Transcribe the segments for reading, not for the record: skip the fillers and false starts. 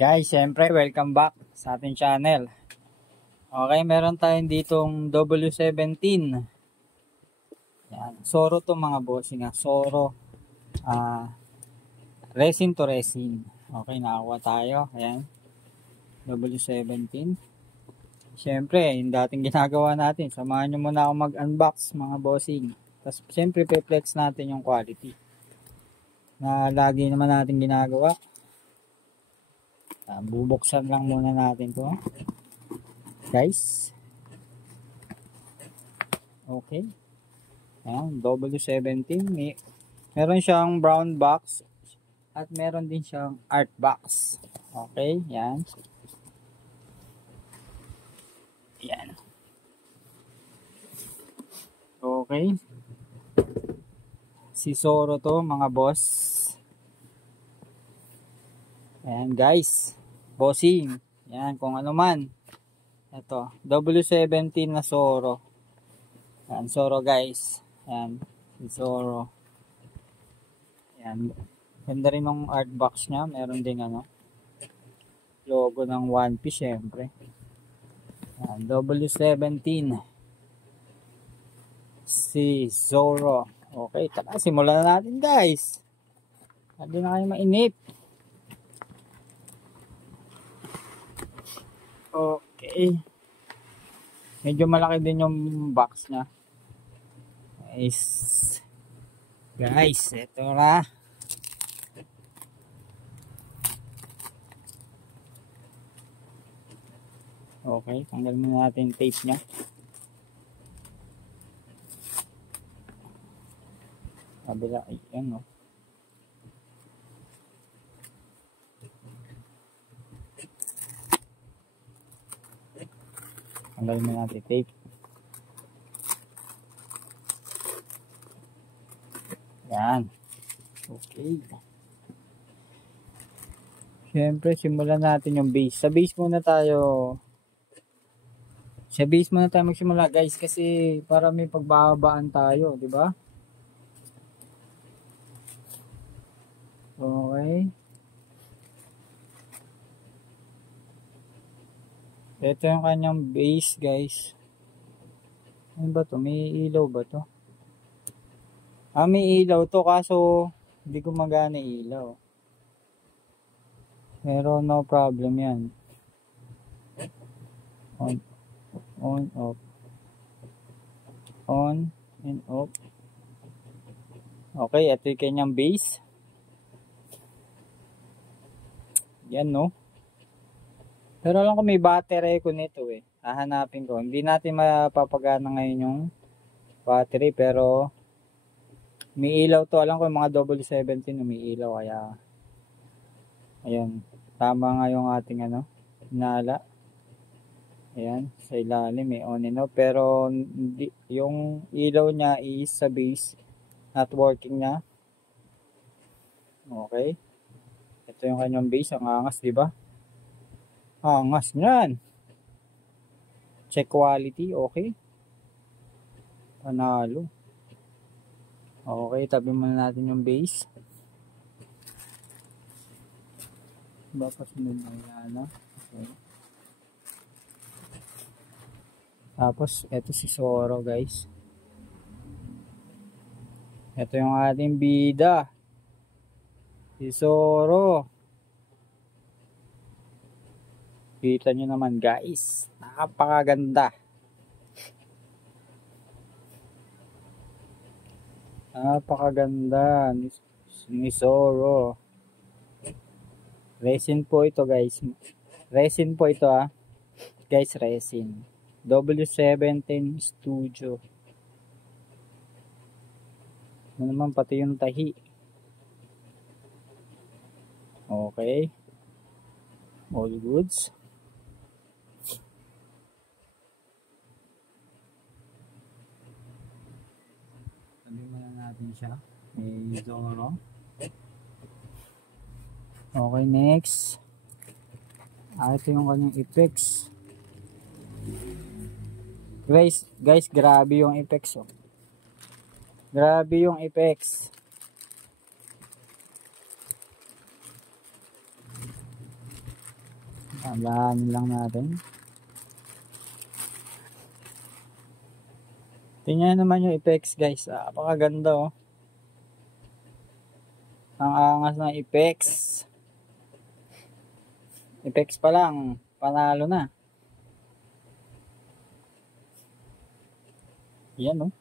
Guys, syempre welcome back sa ating channel. Okay, meron tayong ditong W17. Yan, Soro to mga bossing. Soro resin to resin. Okay, nakakuha tayo. Ayan, W17. Syempre, yung dating ginagawa natin, samahan nyo muna ako mag-unbox mga bossing. Tapos syempre, pe-flex natin yung quality na lagi naman natin ginagawa. Bubuksan lang muna natin to, guys. Okay, ayan, W17. Meron siyang brown box at meron din siyang art box. Okay, yan. Yan. Okay, si Soro to mga boss. Ayan guys, bossing. Yan, kung ano man. Ito, W17 na Soro. Yan, Soro guys. Yan, si Soro. Yan, ganda rin ng art box niya. Meron ding logo ng One Piece syempre. Yan, W17. Si Zoro. Okay, tara, simulan na natin guys. Hindi na kayo mainip. Okay. Medyo malaki din yung box niya. Guys, ito na. Okay, tanggal muna natin yung tape niya. Kabila, ayan o. Tanggalin mo natin tape. Yan. Okay. Siyempre, simulan natin yung base. Sa base muna tayo. Sa base muna tayo magsimula guys. Kasi para may pagbabaan tayo. Diba? Okay. Ito yung kanyang base guys. Ano ba to? May ilaw ba to? May ilaw to kaso hindi gumagana ilaw. Pero no problem yan. On, off. On and off. Okay, ito yung kanyang base. Yan no. Pero alam ko may battery ko nito eh. Hahanapin ko. Hindi natin mapapagana ngayon yung battery pero may ilaw to. Alam ko yung mga W17 may ilaw kaya ayan. Tama nga yung ating hinala. Ayan. Sa ilalim may on and off. Pero yung ilaw niya is sa base. Not working na. Okay. Ito yung kanyang base. Ang angas diba? Angas yan. Check quality, okay. Panalo. Okay, tabi muna natin yung base. Baka sunod na yan. Okay. Tapos, eto si Soro guys. Ito yung ating bida. Si Soro. Kita nyo naman guys. Napakaganda. Napakaganda ni Soro. Resin po ito guys. Resin po ito guys, resin. W17 Studio. Ano naman pati yung tahi. Okay. All goods. Sabi mo na natin siya. May Zoro. Okay, next. Ito yung kanyang effects. Guys, grabe yung effects. Grabe yung effects. Alahanin lang natin. Tingnan naman yung effects guys. Napakaganda oh. Ang angas ng effects. Effects pa lang. Panalo na. Yan oh.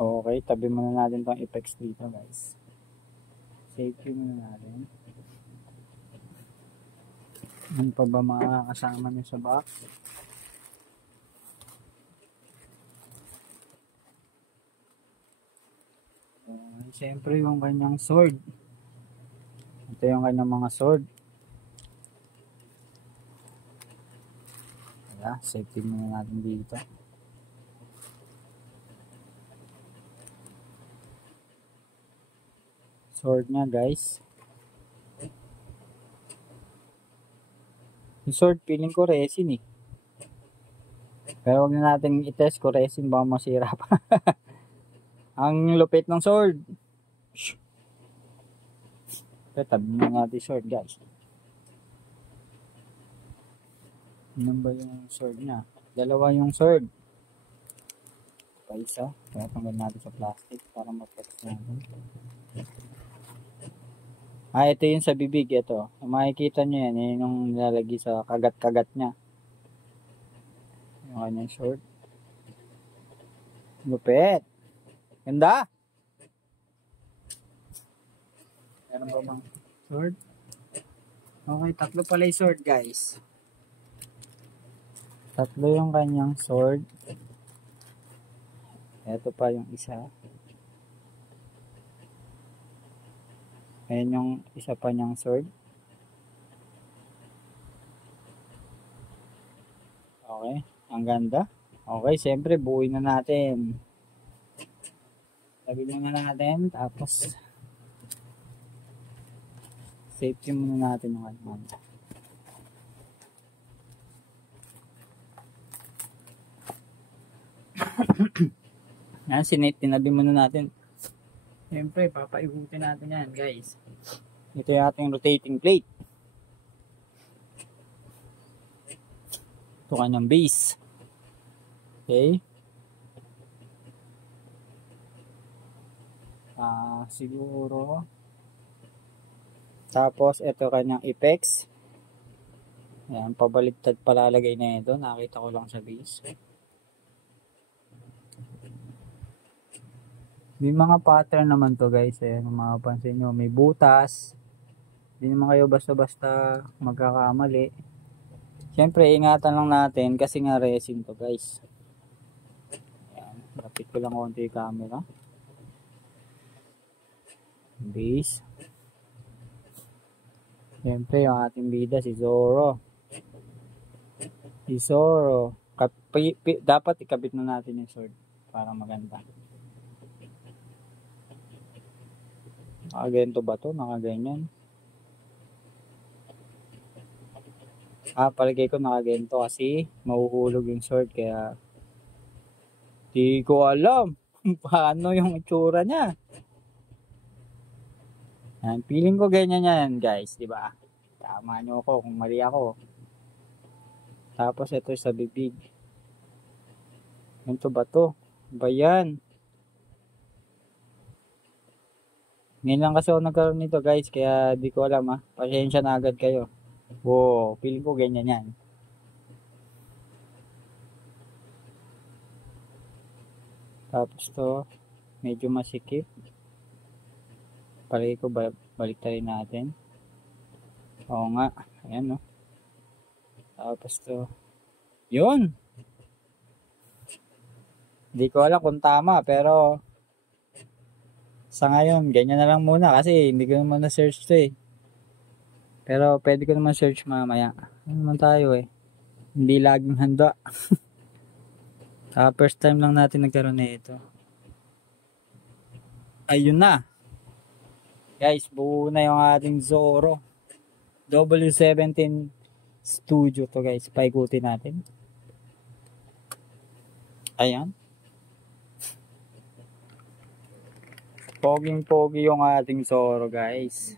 Okay, tabi muna natin tong effects dito guys. Safety muna natin. Ano pa ba mga kasama nyo sa box? Siyempre yung kanyang sword. Ito yung kanyang mga sword. Kaya, safety muna natin dito. Sword niya guys. Yung sword, feeling ko resin eh. Pero huwag na natin i-test ko resin, baka masira pa. Ang lupit ng sword. Tabi na natin sword guys. Ano ba yung sword niya? Dalawa yung sword. Pa isa. Kaya tanggal natin sa plastic para ma-flex natin. Ito yung sa bibig. Ito. Makikita nyo yan. Yan yung nilalagay sa kagat-kagat niya. Yung kanyang sword. Lupit. Ganda. Meron ba bang sword? Okay, tatlo pala yung sword guys. Tatlo yung kanyang sword. Ito pa yung isa. Ayan yung isa pa niyang sword. Okay, ang ganda. Okay, siyempre buuin na natin. Tabi muna natin, tapos safety muna natin yung kanyang. Yan, tinabi muna natin. Siyempre, papaihutin natin yan, guys. Ito yung ating rotating plate. Ito kanyang base. Okay. Siguro. Tapos, ito kanyang apex. Ayan, pabaliktad palalagay na ito. Nakita ko lang sa base. May mga pattern naman to guys. Ayan, kung makapansin nyo, may butas. Hindi naman kayo basta-basta magkakamali. Siyempre, ingatan lang natin kasi nga resin to guys. Ayan, lapit ko lang konti yung camera. Base. Siyempre, yung ating bida, si Zoro. Si Zoro. Dapat ikabit na natin yung sword para maganda. Nakaganto ba to? Nakaganyan. Palagay ko nakaganto kasi mahuhulog yung sword kaya di ko alam paano yung itsura niya. Yan, feeling ko ganyan yan guys, di ba? Tama nyo ako kung mali ako. Tapos ito sa bibig. Ganito ba to? Ba yan? Ngayon lang kasi ako nagkaroon nito guys, kaya di ko alam ha. Pasensya na agad kayo. Wow, feeling ko ganyan yan. Tapos to, medyo masikip. Palagi ko baliktarin natin. Oo nga, ayan no. Tapos to, yun. Di ko alam kung tama, pero sa ngayon, ganyan na lang muna kasi hindi ko naman na-search to eh. Pero pwede ko naman search mamaya. Ano naman tayo eh. Hindi laging handa. First time lang natin nagkaroon na ito. Ayun na. Guys, buo na yung ating Zoro. W17 Studio to guys. Paikutin natin. Ayan. Poging-pogi yung ating Zoro, guys.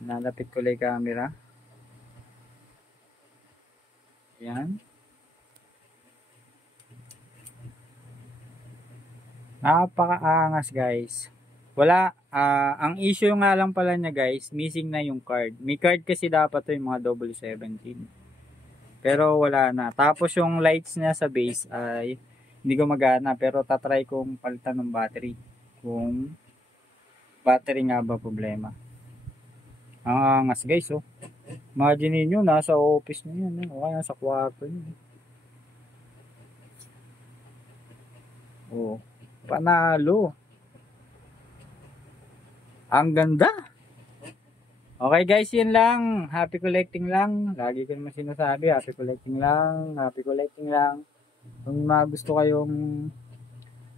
Nalapit ko lang yung camera. Ayan. Napakaangas, guys. Wala, ang issue nga lang pala niya, guys, missing na yung card. May card kasi dapat to yung mga 017. Pero wala na. Tapos yung lights niya sa base ay hindi gumagana, pero tatry kong palitan ng battery. Kung battery nga ba problema. Ang angas, guys, oh. Imagine niyo nasa office niyo yun, o kaya sa kwarto niyo. Oh, panalo. Ang ganda. Okay guys, yun lang. Happy collecting lang. Lagi ko naman sinasabi, happy collecting lang. Happy collecting lang. Kung mga gusto kayong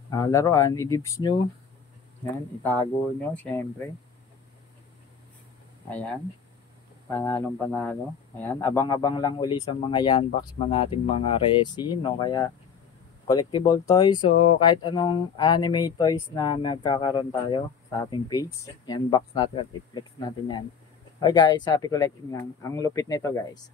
laruan, i-dibs nyo. Yan, itago nyo, syempre. Ayan. Panalong panalo. Ayan, abang-abang lang uli sa mga yanbox man nating mga resin, no? Kaya collectible toys o kahit anong anime toys na magkakaroon tayo sa ating page. Yan, box natin at i-flex natin yan. Okay guys, happy collecting lang. Ang lupit nito guys.